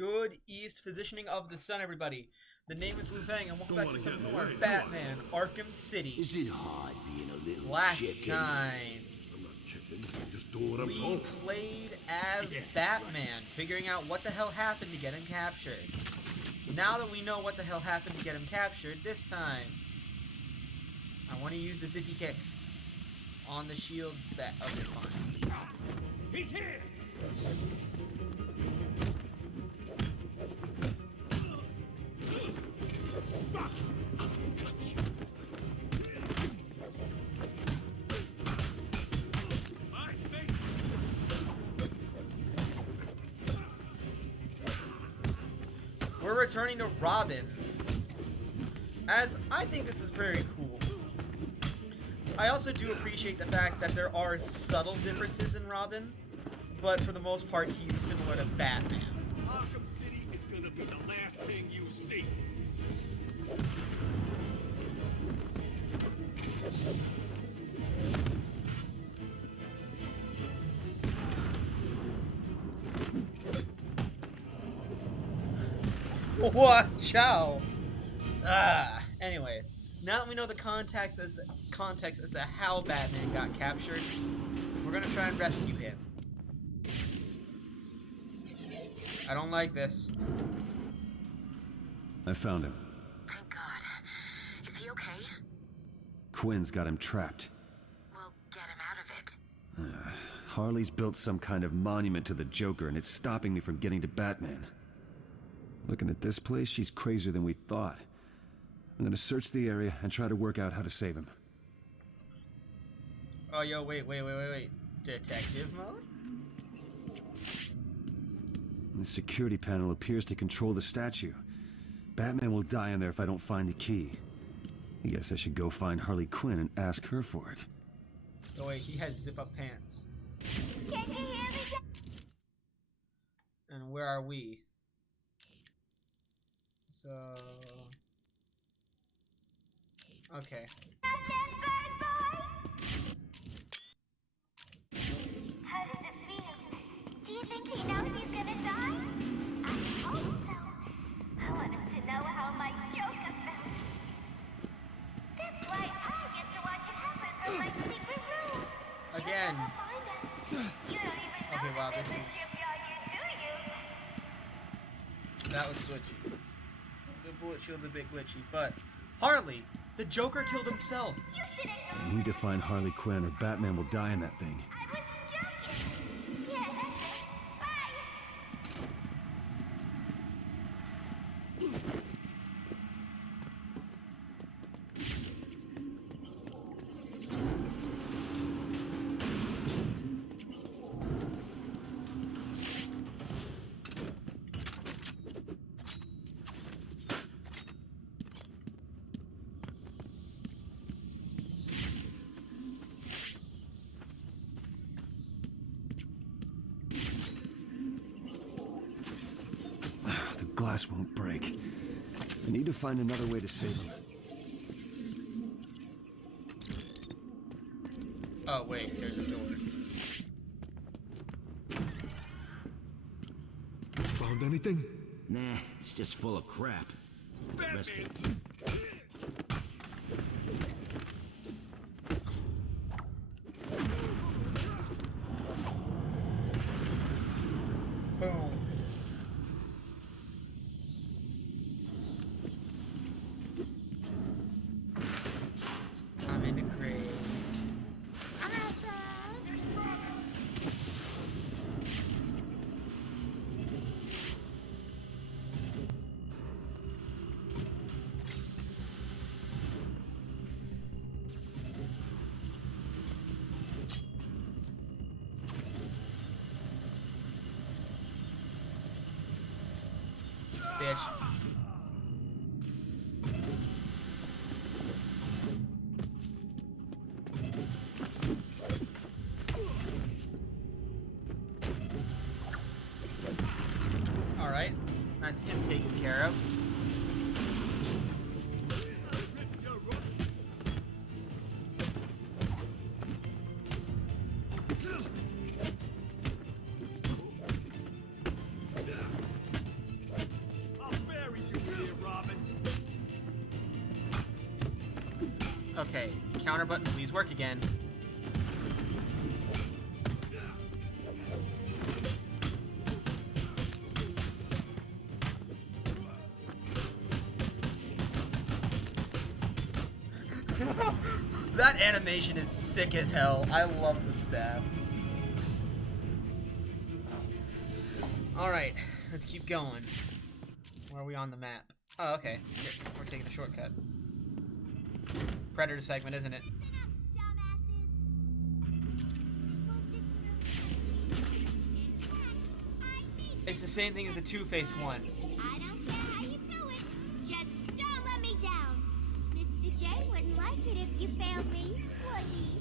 Good east positioning of the sun, everybody. The name is Wu Fang, and welcome back to some more Batman Arkham City. Is it hard being a little Last chicken? time, I'm not chicken. I'm just doing what I'm we told. played as Batman, figuring out what the hell happened to get him captured. Now that we know what the hell happened to get him captured, this time, I want to use the zippy kick on the shield that... Okay, fine. He's here! Stop! I'll cut you. We're returning to Robin, as I think this is very cool. I also do appreciate the fact that there are subtle differences in Robin, but for the most part, he's similar to Batman. Arkham City is gonna be the last thing you see. Watch out! Anyway, now that we know the context as to how Batman got captured, we're gonna try and rescue him. I don't like this. I found him. Thank God. Is he okay? Quinn's got him trapped. We'll get him out of it. Harley's built some kind of monument to the Joker, and it's stopping me from getting to Batman. Looking at this place, she's crazier than we thought. I'm gonna search the area and try to work out how to save him. Oh, yo, wait. Detective mode? The security panel appears to control the statue. Batman will die in there if I don't find the key. I guess I should go find Harley Quinn and ask her for it. Oh, wait, he has zip-up pants. Can you hear me? And where are we? So... Okay. How does it feel? Do you think he knows he's gonna die? I hope so. I want him to know how my Joker felt. That's why I get to watch it happen from my secret room. Again. You don't even know Okay, wow, that this there's a is... shipyard here, do you? That was glitchy. The bullet shield's a bit glitchy, but... Harley! The Joker killed himself! You should have I need to find Harley Quinn or Batman will die in that thing. I was joking. Yeah, that's it. Bye. The glass won't break. I need to find another way to save him. Oh, wait, there's a door. Found anything? Nah, it's just full of crap. Rest it. Boom. I'm in the grave. I'm outside. Bitch. Alright, that's him taken care of. Okay, counter button, please work again. That animation is sick as hell. I love the staff. Alright, let's keep going. Where are we on the map? Oh, okay. Here, we're taking a shortcut. Predator segment, isn't it? It's the same thing as the Two-Face one. I don't care how you do it. Just don't let me down. Mr. J wouldn't like it if you failed me, would he?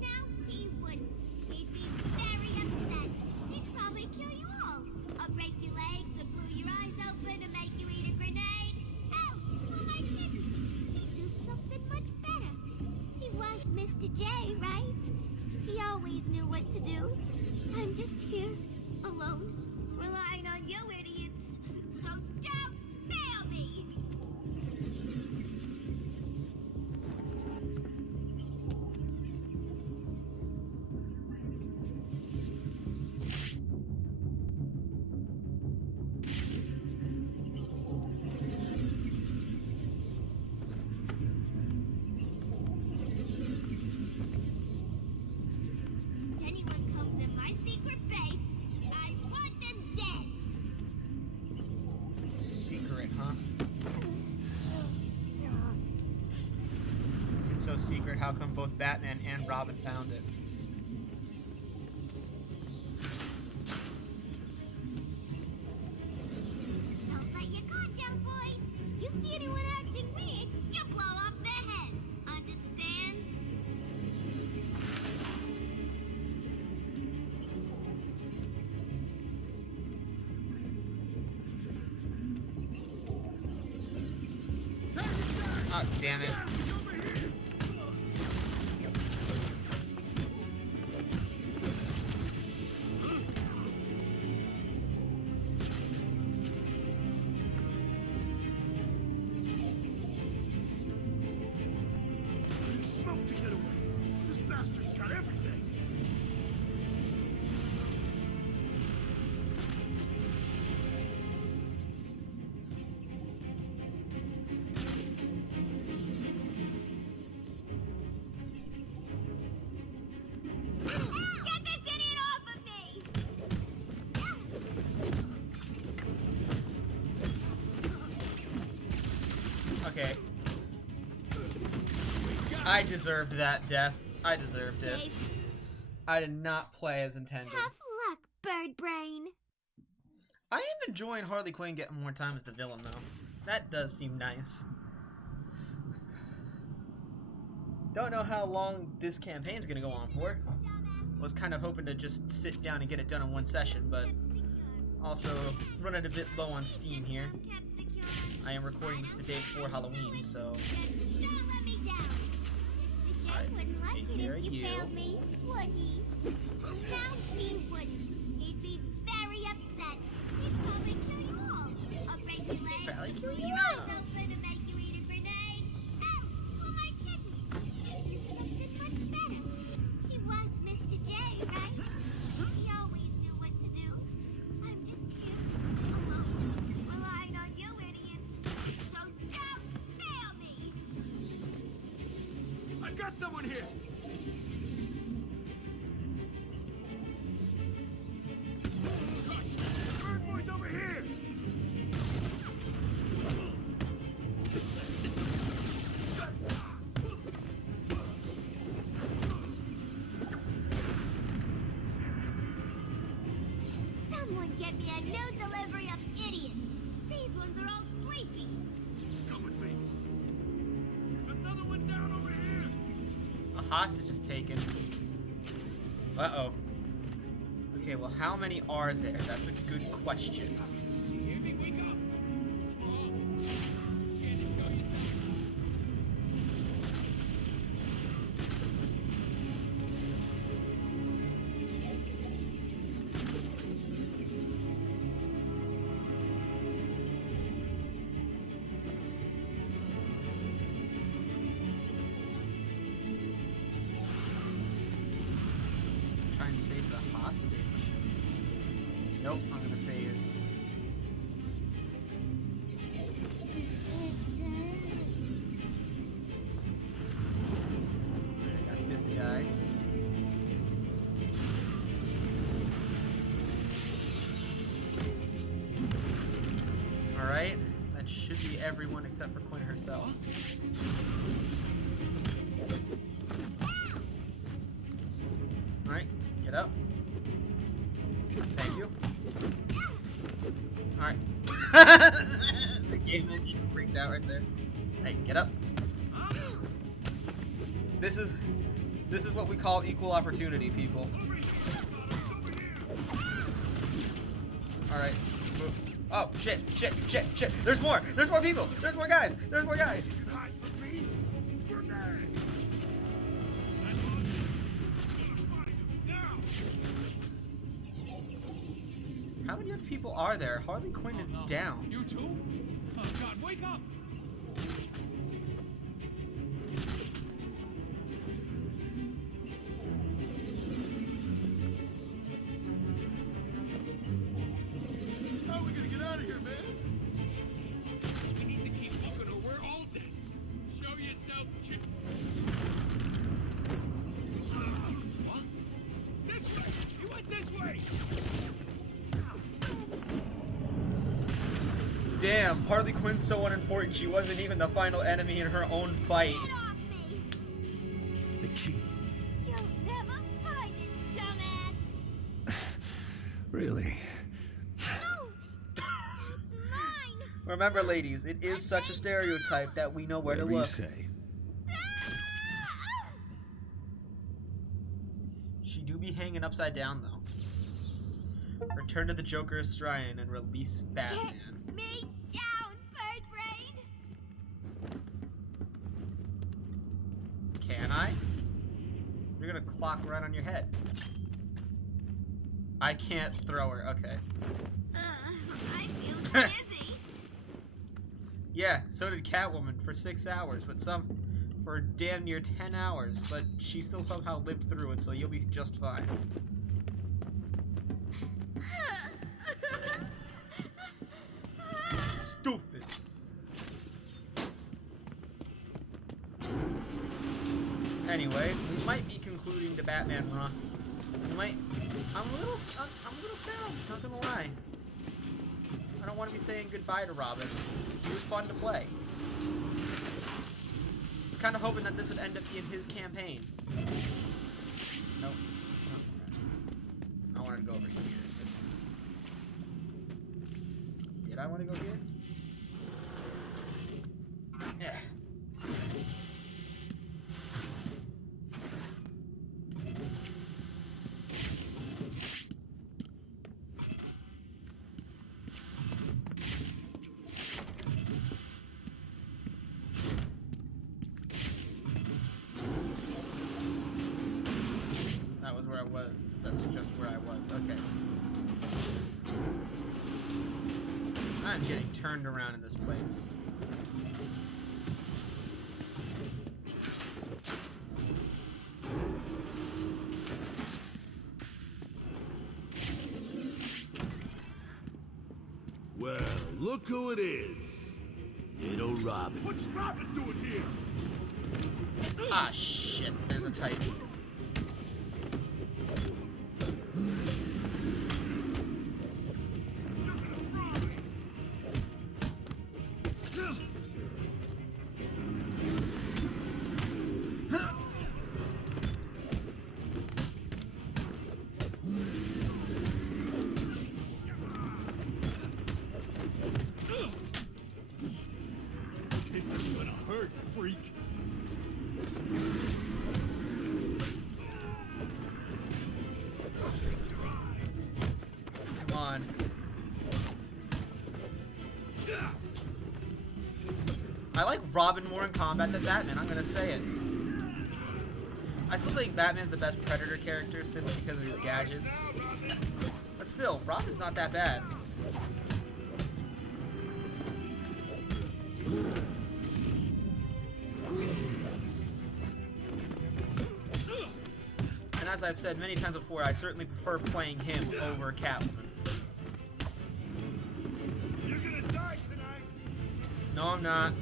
No, he wouldn't. He'd be very upset. He'd probably kill you all. Or break your legs or glue your eyes open to make you eat a grenade. Hell, oh my goodness. He'd do something much better. He was Mr. J, right? He always knew what to do. I'm just here, alone. Relying on you idiots, so don't fail me! Anyone comes in my secret base, I want them dead! Secret, huh? It's so secret, how come both Batman and Robin found it? Don't let your guard down, boys! You see anyone acting weird, you blow off their head! Understand? Oh, damn it. Smoke to get away. This bastard's got everything. Get this idiot off of me! Okay. I deserved that death. I deserved it. Yes. I did not play as intended. Tough luck, bird brain. I am enjoying Harley Quinn getting more time as the villain, though. That does seem nice. Don't know how long this campaign's gonna go on for. Was kind of hoping to just sit down and get it done in one session, but also running a bit low on Steam here. I am recording this the day before Halloween, so Don't let me down. Mr. J Alright, wouldn't like take it care if of you you. failed me, would he? No, he wouldn't. He'd be very upset. He'd probably kill you all. Or break your legs Probably and kill glue you your eyes all. open to make you eat a grenade. Hell, who am I kidding? He'd do something much better. He was Mr. J, right? He always knew what to do. I'm just here, alone, relying on you idiots. So don't fail me! I've got someone here. Bird boy's over here. Someone get me a new delivery of idiots. These ones are all sleepy. Come with me. Another one down over here. a hostage is taken. Uh-oh. Okay, well, how many are there? That's a good question. You hear me? Wake up. What's wrong? Scared to show yourself. and save the hostage. Nope, I'm gonna save it. I got this guy. Alright, that should be everyone except for Quinn herself. Alright, get up. Thank you. Alright. The game engine freaked out right there. Hey, get up. This is what we call equal opportunity, people. Alright. Oh, shit. There's more people. There's more guys. How many other people are there? Harley Quinn is down. You too? Oh God, wake up! How are we gonna get out of here, man? We need to keep looking or we're all dead. Show yourself, chick. What? This way! You went this way! Damn, Harley Quinn's so unimportant she wasn't even the final enemy in her own fight. Get off me! The key. You'll never find it, dumbass! Really? No! It's mine! Remember, ladies, it is such a stereotype that we know where to Whatever you look. say. She do be hanging upside down, though. Return to the Joker's shrine and release Batman. Get me down, bird brain! Can I? You're gonna clock right on your head. I can't throw her. Okay. I feel dizzy. Yeah, so did Catwoman for 6 hours, but for damn near 10 hours, but she still somehow lived through it, so you'll be just fine. Stupid. Anyway, we might be concluding the Batman run. I'm a little sad, not gonna lie. I don't want to be saying goodbye to Robin. He was fun to play. I was kind of hoping that this would end up being his campaign. Nope. I wanted to go over here. Did I want to go here? Yeah. That was where I was. That's just where I was. Okay. I'm getting turned around in this place. Well, look who it is. Little Robin. What's Robin doing here? Ah, shit. There's a Titan. This is gonna hurt, freak. Come on. I like Robin more in combat than Batman, I'm gonna say it. I still think Batman's the best Predator character simply because of his gadgets. But still, Robin's not that bad. And as I've said many times before, I certainly prefer playing him over Catwoman. You're gonna die tonight! No, I'm not.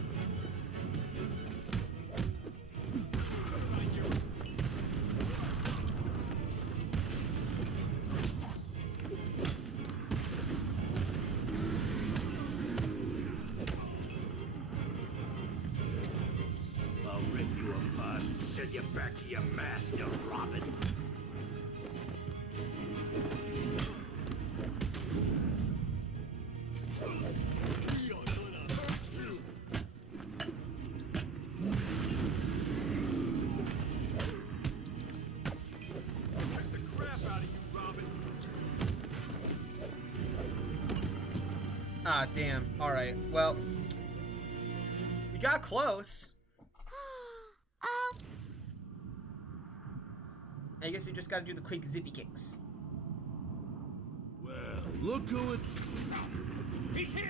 I'll rip you apart and send you back to your master, Robin. We are gonna hurt you! Take the crap out of you, Robin! Ah, damn. Alright, well. We got close. Oh, I guess we just gotta do the quick zippy kicks. Well, look who it... He's here!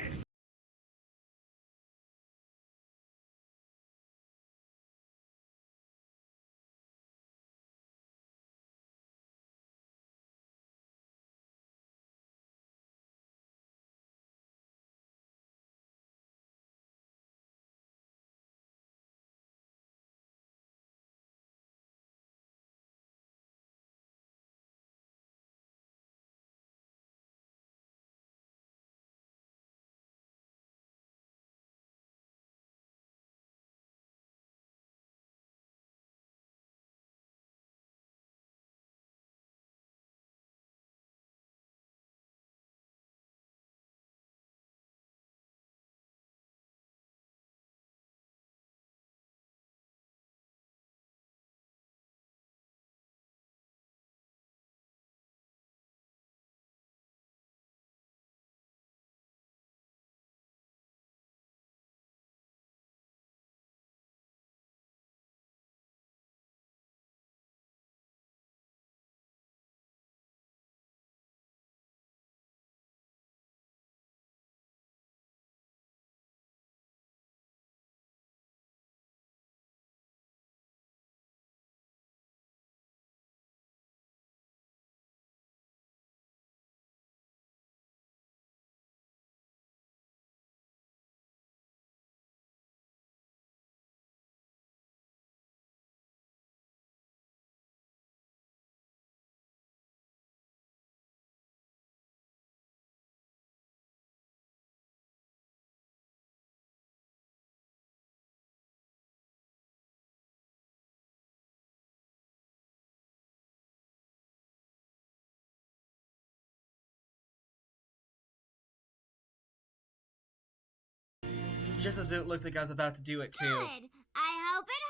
Just as it looked like I was about to do it too. good. I hope it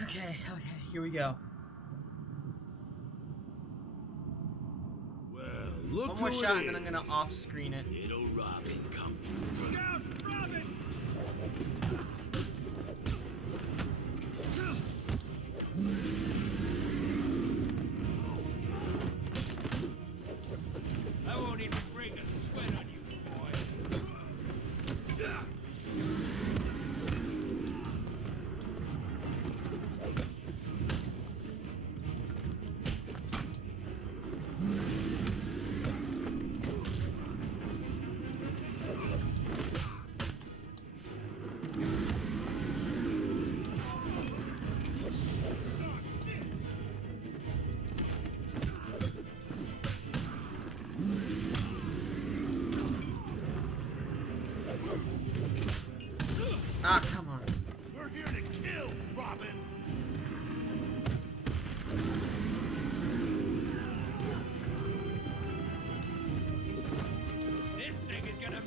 hurts. Okay, here we go. Well, look One more who shot it and then I'm is. gonna off-screen it. Little Robin, come. Look out, Robin! I won't even break a sweat on you, boy. Ah, come on. We're here to kill, Robin! This thing is gonna...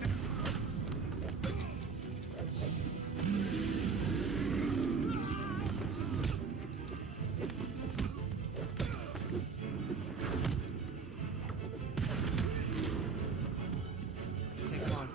Okay, come on.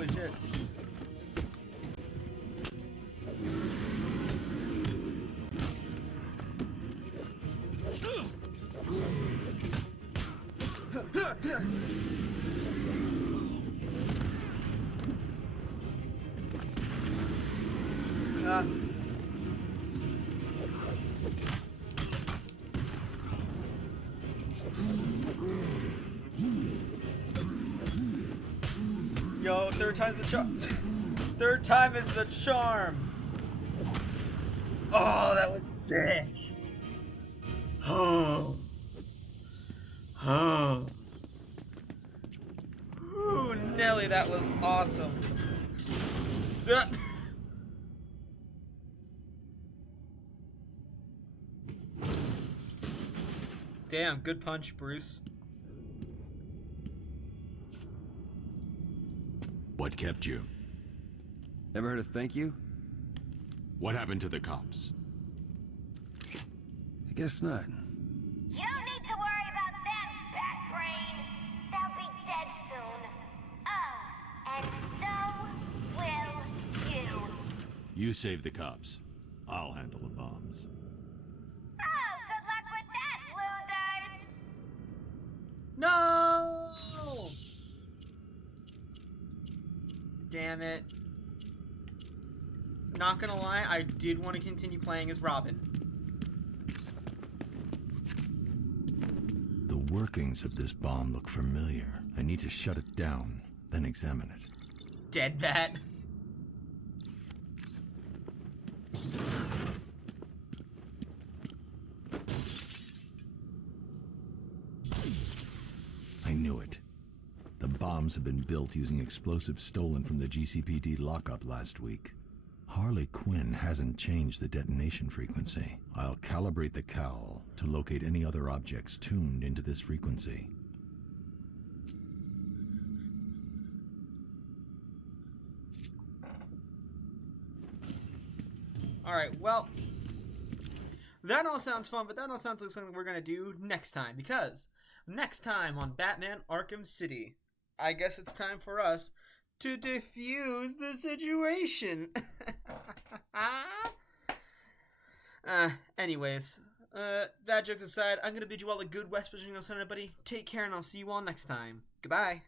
Holy shit. Yo, third time's the charm. Third time is the charm. Oh, that was sick. Oh. Oh. Ooh, Nelly, that was awesome. Damn, good punch, Bruce. What kept you? Ever heard of thank you? What happened to the cops? I guess not. You don't need to worry about them, Bat Brain. They'll be dead soon. Oh, and so will you. You save the cops. I'll handle the bombs. Oh, good luck with that, losers. No! Damn it. Not gonna lie, I did want to continue playing as Robin. The workings of this bomb look familiar. I need to shut it down, then examine it. Dead Bat. I knew it. The bombs have been built using explosives stolen from the GCPD lockup last week. Harley Quinn hasn't changed the detonation frequency. I'll calibrate the cowl to locate any other objects tuned into this frequency. Alright, well, that all sounds fun, but that all sounds like something we're going to do next time, because next time on Batman Arkham City, I guess it's time for us to defuse the situation. Anyways, that jokes aside, I'm going to bid you all a good West Virginia Sunday, everybody. Take care, and I'll see you all next time. Goodbye.